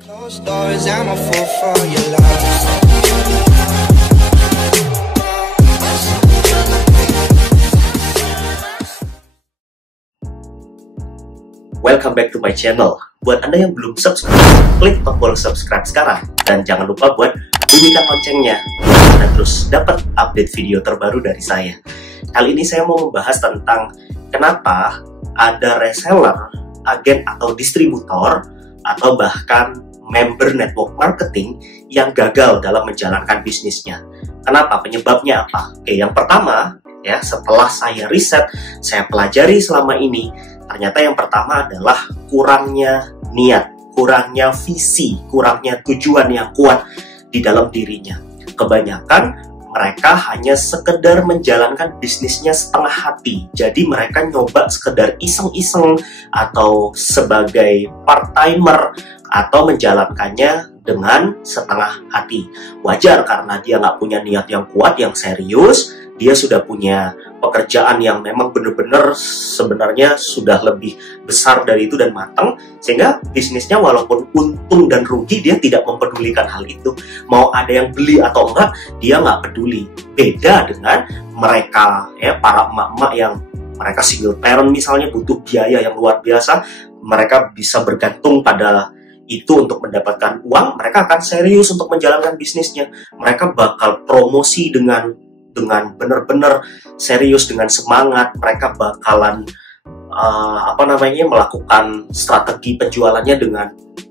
Closed doors, I'm a fool for your love. Welcome back to my channel. Buat Anda yang belum subscribe, klik tombol subscribe sekarang. Dan jangan lupa buat bunyikan loncengnya dan terus dapat update video terbaru dari saya. Kali ini saya mau membahas tentang kenapa ada reseller, agen atau distributor, atau bahkan member network marketing yang gagal dalam menjalankan bisnisnya. Kenapa? Penyebabnya apa? Oke, yang pertama, ya, setelah saya riset, saya pelajari selama ini, ternyata yang pertama adalah kurangnya niat, kurangnya visi, kurangnya tujuan yang kuat di dalam dirinya. Kebanyakan mereka hanya sekedar menjalankan bisnisnya setengah hati. Jadi mereka nyoba sekedar iseng-iseng atau sebagai part-timer atau menjalankannya dengan setengah hati. Wajar karena dia nggak punya niat yang kuat, yang serius. Dia sudah punya pekerjaan yang memang benar-benar sebenarnya sudah lebih besar dari itu dan matang, sehingga bisnisnya walaupun untung dan rugi, dia tidak mempedulikan hal itu. Mau ada yang beli atau enggak, dia nggak peduli. Beda dengan mereka, ya, para emak-emak yang mereka single parent misalnya, butuh biaya yang luar biasa, mereka bisa bergantung pada itu untuk mendapatkan uang. Mereka akan serius untuk menjalankan bisnisnya. Mereka bakal promosi dengan benar-benar serius, dengan semangat. Mereka bakalan melakukan strategi penjualannya dengan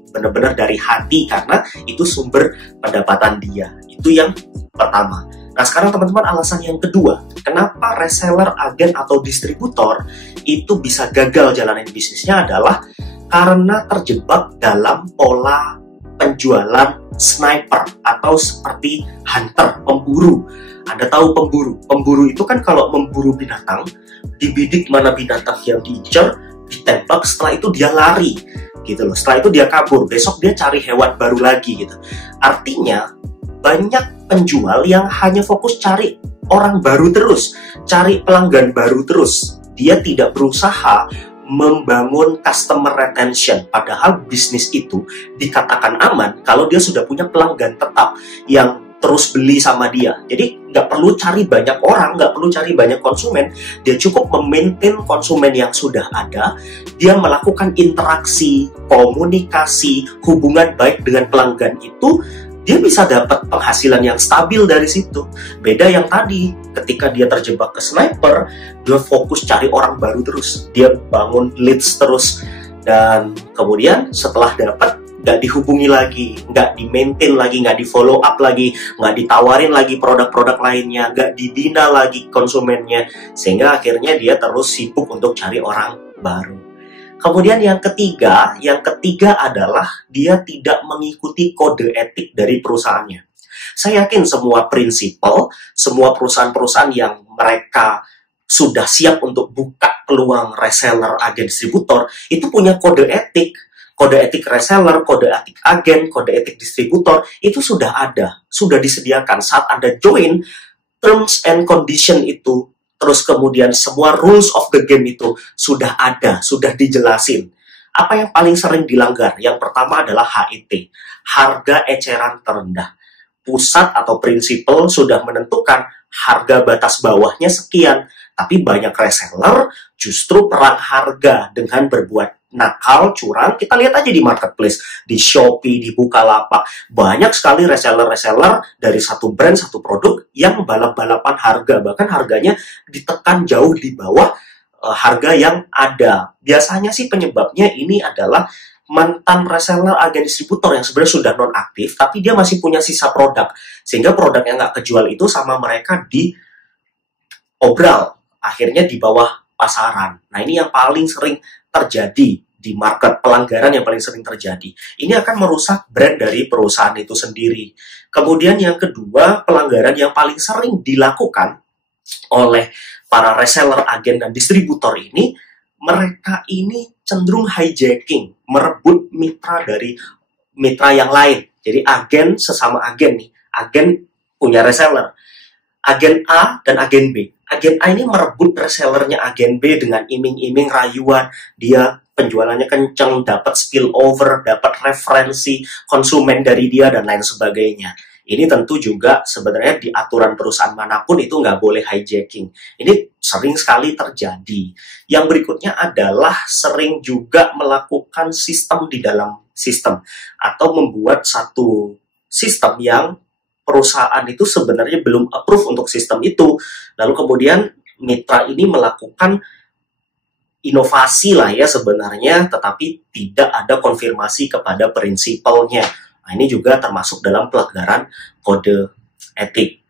benar-benar dari hati, karena itu sumber pendapatan dia. Itu yang pertama. Nah, sekarang teman-teman, alasan yang kedua, kenapa reseller, agen atau distributor itu bisa gagal jalanin bisnisnya adalah karena terjebak dalam pola penjualan sniper atau seperti hunter, pemburu. Anda tahu pemburu? Pemburu itu kan kalau memburu binatang, dibidik mana binatang yang diincar, ditembak, setelah itu dia lari, gitu loh. Setelah itu dia kabur, besok dia cari hewan baru lagi, gitu. Artinya, banyak penjual yang hanya fokus cari orang baru terus, cari pelanggan baru terus. Dia tidak berusaha membangun customer retention, padahal bisnis itu dikatakan aman kalau dia sudah punya pelanggan tetap yang terus beli sama dia. Jadi nggak perlu cari banyak orang, nggak perlu cari banyak konsumen, dia cukup memaintain konsumen yang sudah ada, dia melakukan interaksi, komunikasi, hubungan baik dengan pelanggan itu, dia bisa dapat penghasilan yang stabil dari situ. Beda yang tadi, ketika dia terjebak ke sniper, dia fokus cari orang baru terus, dia bangun leads terus, dan kemudian setelah dapat, nggak dihubungi lagi, nggak di-maintain lagi, nggak di-follow up lagi, nggak ditawarin lagi produk-produk lainnya, nggak dibina lagi konsumennya, sehingga akhirnya dia terus sibuk untuk cari orang baru. Kemudian yang ketiga adalah dia tidak mengikuti kode etik dari perusahaannya. Saya yakin semua prinsipal, semua perusahaan-perusahaan yang mereka sudah siap untuk buka peluang reseller, agen, distributor, itu punya kode etik. Kode etik reseller, kode etik agen, kode etik distributor, itu sudah ada, sudah disediakan. Saat Anda join, terms and condition itu, terus kemudian semua rules of the game itu sudah ada, sudah dijelasin. Apa yang paling sering dilanggar? Yang pertama adalah HET, harga eceran terendah. Pusat atau prinsipal sudah menentukan harga batas bawahnya sekian, tapi banyak reseller justru perang harga dengan berbuat nakal, curang. Kita lihat aja di marketplace, di Shopee, di Bukalapak, banyak sekali reseller-reseller dari satu brand, satu produk yang balap-balapan harga, bahkan harganya ditekan jauh di bawah harga yang ada. Biasanya sih penyebabnya ini adalah mantan reseller, agen, distributor yang sebenarnya sudah non-aktif, tapi dia masih punya sisa produk, sehingga produk yang nggak kejual itu sama mereka diobral, akhirnya di bawah pasaran. Nah, ini yang paling sering terjadi di market, pelanggaran yang paling sering terjadi. Ini akan merusak brand dari perusahaan itu sendiri. Kemudian yang kedua, pelanggaran yang paling sering dilakukan oleh para reseller, agen, dan distributor ini, mereka ini cenderung hijacking, merebut mitra dari mitra yang lain. Jadi agen sesama agen nih, agen punya reseller, agen A dan agen B. Agen A ini merebut resellernya agen B dengan iming-iming rayuan, dia penjualannya kenceng, dapat spillover, dapat referensi konsumen dari dia, dan lain sebagainya. Ini tentu juga sebenarnya di aturan perusahaan manapun itu nggak boleh hijacking. Ini sering sekali terjadi. Yang berikutnya adalah sering juga melakukan sistem di dalam sistem, atau membuat satu sistem yang perusahaan itu sebenarnya belum approve untuk sistem itu. Lalu kemudian mitra ini melakukan inovasi lah ya sebenarnya, tetapi tidak ada konfirmasi kepada prinsipalnya. Nah, ini juga termasuk dalam pelanggaran kode etik.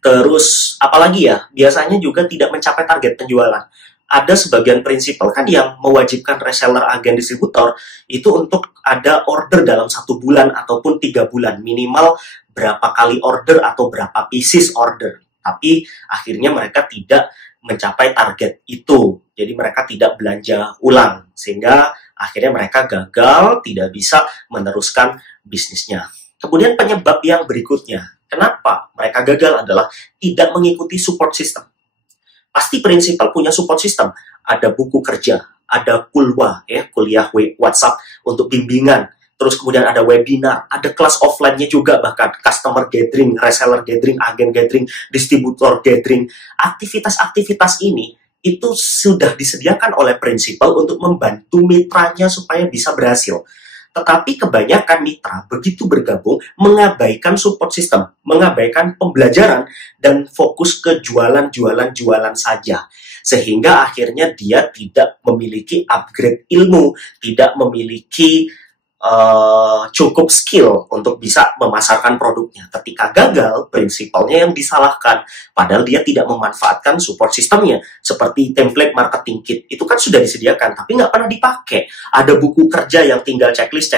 Terus, apalagi ya, biasanya juga tidak mencapai target penjualan. Ada sebagian prinsipal kan yang mewajibkan reseller, agen, distributor itu untuk ada order dalam 1 bulan ataupun 3 bulan. Minimal berapa kali order atau berapa pieces order. Tapi akhirnya mereka tidak mencapai target itu. Jadi mereka tidak belanja ulang. Sehingga akhirnya mereka gagal, tidak bisa meneruskan bisnisnya. Kemudian penyebab yang berikutnya, kenapa mereka gagal adalah tidak mengikuti support system. Pasti prinsipal punya support system. Ada buku kerja, ada kulwa, ya, kuliah WhatsApp untuk bimbingan. Terus kemudian ada webinar, ada kelas offline-nya juga, bahkan customer gathering, reseller gathering, agen gathering, distributor gathering. Aktivitas-aktivitas ini itu sudah disediakan oleh prinsipal untuk membantu mitranya supaya bisa berhasil. Tetapi kebanyakan mitra begitu bergabung mengabaikan support system, mengabaikan pembelajaran, dan fokus ke jualan saja. Sehingga akhirnya dia tidak memiliki upgrade ilmu, tidak memiliki cukup skill untuk bisa memasarkan produknya. Ketika gagal, prinsipalnya yang disalahkan. Padahal dia tidak memanfaatkan support sistemnya. Seperti template marketing kit, itu kan sudah disediakan, tapi nggak pernah dipakai. Ada buku kerja yang tinggal checklist,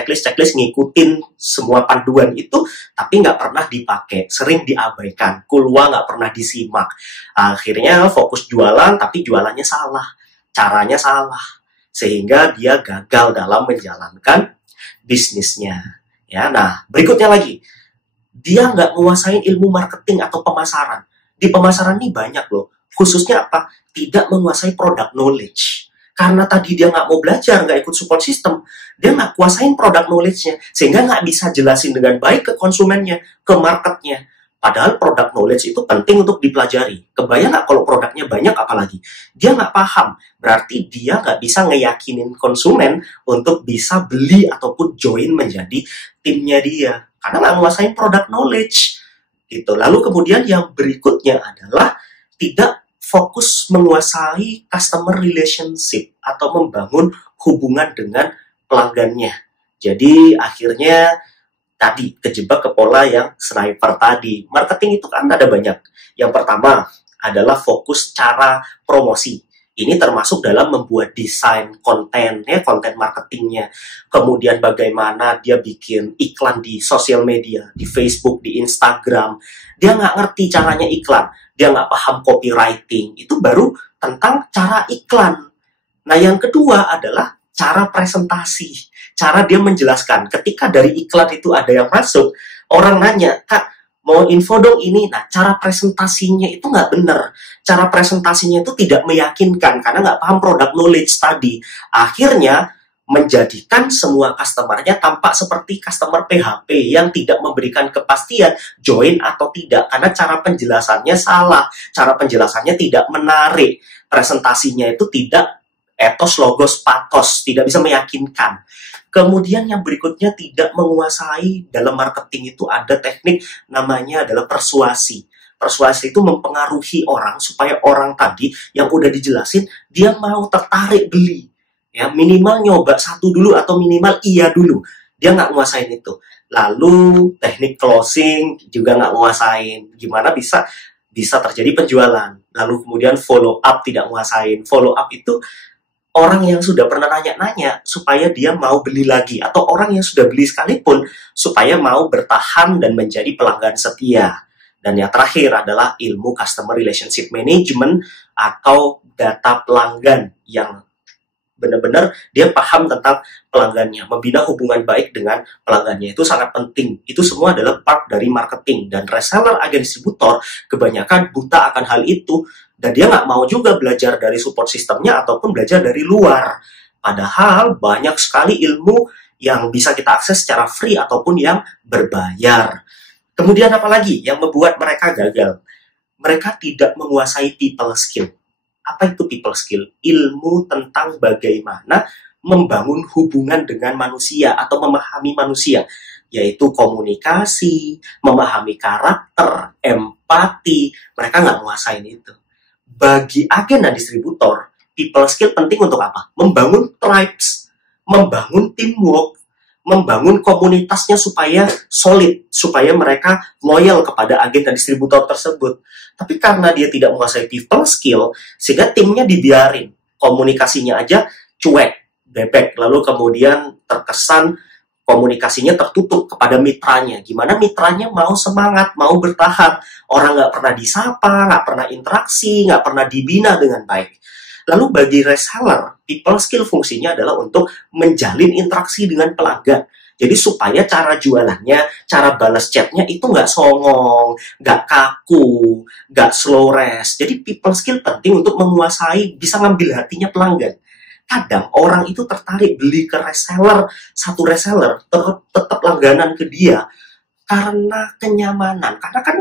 ngikutin semua panduan itu, tapi nggak pernah dipakai. Sering diabaikan. Kulwa nggak pernah disimak. Akhirnya fokus jualan, tapi jualannya salah. Caranya salah. Sehingga dia gagal dalam menjalankan bisnisnya. Ya, nah berikutnya lagi, dia nggak menguasai ilmu marketing atau pemasaran. Di pemasaran ini banyak loh, khususnya apa? Tidak menguasai product knowledge. Karena tadi dia nggak mau belajar, nggak ikut support system, dia nggak kuasain product knowledge-nya, sehingga nggak bisa jelasin dengan baik ke konsumennya, ke marketnya. Padahal product knowledge itu penting untuk dipelajari. Kebayang nggak kalau produknya banyak apalagi? Dia nggak paham. Berarti dia nggak bisa ngeyakinin konsumen untuk bisa beli ataupun join menjadi timnya dia. Karena nggak menguasai product knowledge. Gitu. Lalu kemudian yang berikutnya adalah tidak fokus menguasai customer relationship atau membangun hubungan dengan pelanggannya. Jadi akhirnya tadi kejebak ke pola yang sniper tadi. Marketing itu kan ada banyak. Yang pertama adalah fokus cara promosi. Ini termasuk dalam membuat desain konten, ya, konten marketingnya. Kemudian bagaimana dia bikin iklan di sosial media, di Facebook, di Instagram. Dia nggak ngerti caranya iklan. Dia nggak paham copywriting. Itu baru tentang cara iklan. Nah, yang kedua adalah cara presentasi. Cara dia menjelaskan. Ketika dari iklan itu ada yang masuk, orang nanya, Kak, mau info dong ini. Nah, cara presentasinya itu nggak benar. Cara presentasinya itu tidak meyakinkan, karena nggak paham product knowledge tadi. Akhirnya, menjadikan semua customer-nya tampak seperti customer PHP yang tidak memberikan kepastian join atau tidak, karena cara penjelasannya salah. Cara penjelasannya tidak menarik. Presentasinya itu tidak etos, logos, patos, tidak bisa meyakinkan. Kemudian yang berikutnya tidak menguasai dalam marketing itu ada teknik namanya adalah persuasi. Persuasi itu mempengaruhi orang supaya orang tadi yang udah dijelasin dia mau tertarik beli. Ya, minimal nyoba satu dulu atau minimal iya dulu. Dia nggak nguasain itu. Lalu teknik closing juga nggak nguasain. Gimana bisa terjadi penjualan. Lalu kemudian follow up tidak nguasain. Follow up itu orang yang sudah pernah nanya-nanya supaya dia mau beli lagi, atau orang yang sudah beli sekalipun supaya mau bertahan dan menjadi pelanggan setia. Dan yang terakhir adalah ilmu customer relationship management atau data pelanggan yang benar-benar dia paham tentang pelanggannya, membina hubungan baik dengan pelanggannya itu sangat penting. Itu semua adalah part dari marketing, dan reseller, agen, distributor kebanyakan buta akan hal itu, dan dia nggak mau juga belajar dari support sistemnya ataupun belajar dari luar. Padahal banyak sekali ilmu yang bisa kita akses secara free ataupun yang berbayar. Kemudian apalagi yang membuat mereka gagal? Mereka tidak menguasai people skill. Apa itu people skill? Ilmu tentang bagaimana membangun hubungan dengan manusia atau memahami manusia, yaitu komunikasi, memahami karakter, empati. Mereka nggak menguasain itu. Bagi agen dan distributor, people skill penting untuk apa? Membangun tribes, membangun teamwork, membangun komunitasnya supaya solid, supaya mereka loyal kepada agen dan distributor tersebut. Tapi karena dia tidak menguasai people skill, sehingga timnya dibiarin, komunikasinya aja cuek, bebek, lalu kemudian terkesan komunikasinya tertutup kepada mitranya. Gimana mitranya mau semangat, mau bertahan? Orang nggak pernah disapa, nggak pernah interaksi, nggak pernah dibina dengan baik. Lalu bagi reseller, people skill fungsinya adalah untuk menjalin interaksi dengan pelanggan. Jadi supaya cara jualannya, cara balas chatnya itu nggak songong, nggak kaku, nggak slow rest. Jadi people skill penting untuk menguasai, bisa ngambil hatinya pelanggan. Kadang orang itu tertarik beli ke reseller, satu reseller tetap langganan ke dia karena kenyamanan, karena kan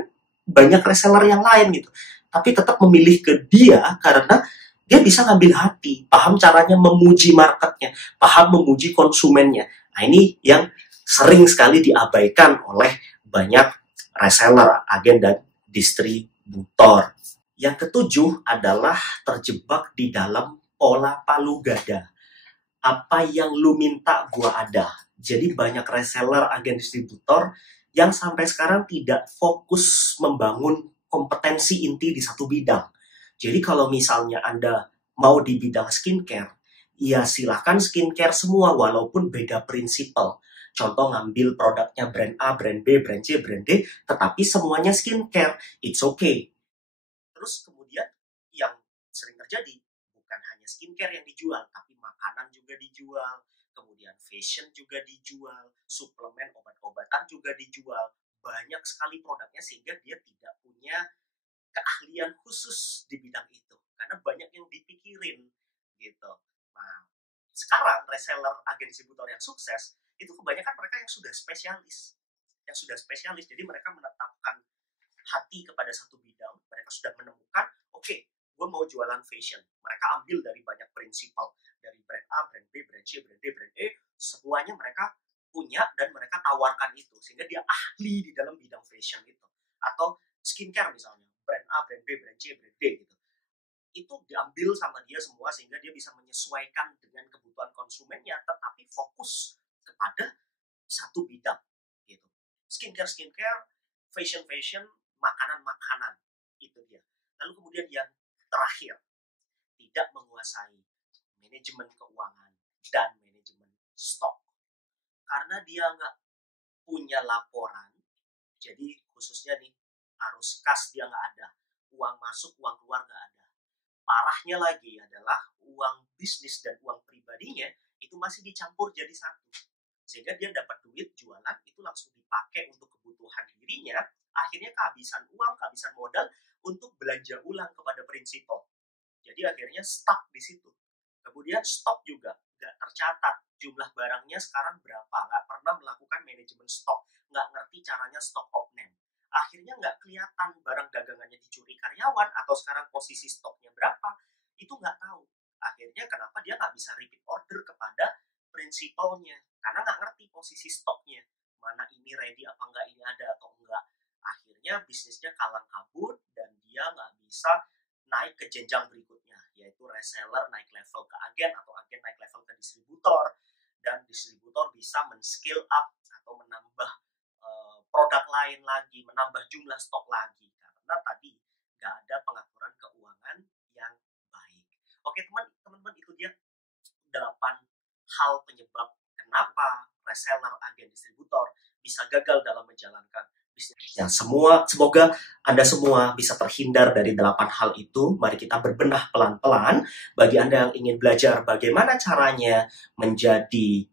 banyak reseller yang lain gitu, tapi tetap memilih ke dia karena dia bisa ngambil hati, paham caranya memuji marketnya, paham memuji konsumennya. Nah ini yang sering sekali diabaikan oleh banyak reseller, agen, dan distributor. Yang ketujuh adalah terjebak di dalam pola palu gada. Apa yang lu minta gua ada. Jadi banyak reseller, agen, distributor yang sampai sekarang tidak fokus membangun kompetensi inti di satu bidang. Jadi kalau misalnya Anda mau di bidang skincare, ya silahkan skincare semua walaupun beda prinsipal. Contoh ngambil produknya brand A, brand B, brand C, brand D, tetapi semuanya skincare, it's okay. Terus kemudian yang sering terjadi, bukan hanya skincare yang dijual, tapi makanan juga dijual, kemudian fashion juga dijual, suplemen, obat-obatan juga dijual. Banyak sekali produknya sehingga dia tidak punya keahlian khusus di bidang itu. Karena banyak yang dipikirin gitu. Nah, sekarang reseller, agen, distributor yang sukses, itu kebanyakan mereka yang sudah spesialis. Jadi mereka menetapkan hati kepada satu bidang, mereka sudah menemukan, oke, gue mau jualan fashion. Mereka ambil dari banyak prinsipal, dari brand A, brand B, brand C, brand D, brand E, semuanya mereka punya dan mereka tawarkan itu, sehingga dia ahli di dalam bidang fashion itu. Atau skincare misalnya, brand A, brand B, brand C, brand D gitu. Itu diambil sama dia semua sehingga dia bisa menyesuaikan dengan kebutuhan konsumennya, tetapi fokus kepada satu bidang gitu. Skincare, fashion, makanan, itu dia. Lalu kemudian yang terakhir, tidak menguasai manajemen keuangan dan manajemen stok. Karena dia nggak punya laporan, jadi khususnya nih, arus kas dia nggak ada, uang masuk, uang keluar nggak ada. Parahnya lagi adalah uang bisnis dan uang pribadinya itu masih dicampur jadi satu. Sehingga dia dapat duit jualan itu langsung dipakai untuk kebutuhan dirinya, akhirnya kehabisan uang, kehabisan modal untuk belanja ulang kepada prinsipal. Jadi akhirnya stuck di situ. Kemudian stok juga nggak tercatat jumlah barangnya sekarang berapa, nggak pernah melakukan manajemen stok, nggak ngerti caranya stock of name. Akhirnya nggak kelihatan barang dagangannya dicuri karyawan atau sekarang posisi stoknya berapa, itu nggak tahu. Akhirnya kenapa dia nggak bisa repeat order kepada prinsipalnya, karena nggak ngerti posisi stoknya, mana ini ready apa enggak, ini ada atau enggak. Akhirnya bisnisnya kalang kabut dan dia nggak bisa naik ke jenjang berikutnya, yaitu reseller naik level ke agen atau agen naik level ke distributor, dan distributor bisa men-scale up atau menambah produk lain lagi, menambah jumlah stok lagi, karena tadi nggak ada pengaturan keuangan yang baik. Oke teman-teman, itu dia 8 hal penyebab kenapa reseller, agen, distributor bisa gagal dalam menjalankan bisnisnya. Semoga Anda semua bisa terhindar dari 8 hal itu. Mari kita berbenah pelan-pelan. Bagi Anda yang ingin belajar bagaimana caranya menjadi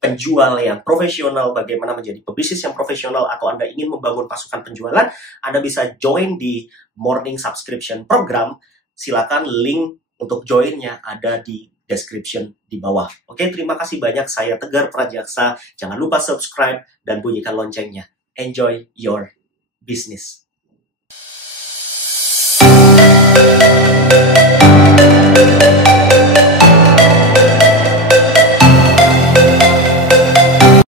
penjual yang profesional, bagaimana menjadi pebisnis yang profesional, atau Anda ingin membangun pasukan penjualan, Anda bisa join di Morning Subscription Program. Silakan link untuk joinnya ada di description di bawah. Oke, terima kasih banyak. Saya Tegar Prajaksa. Jangan lupa subscribe dan bunyikan loncengnya. Enjoy your business.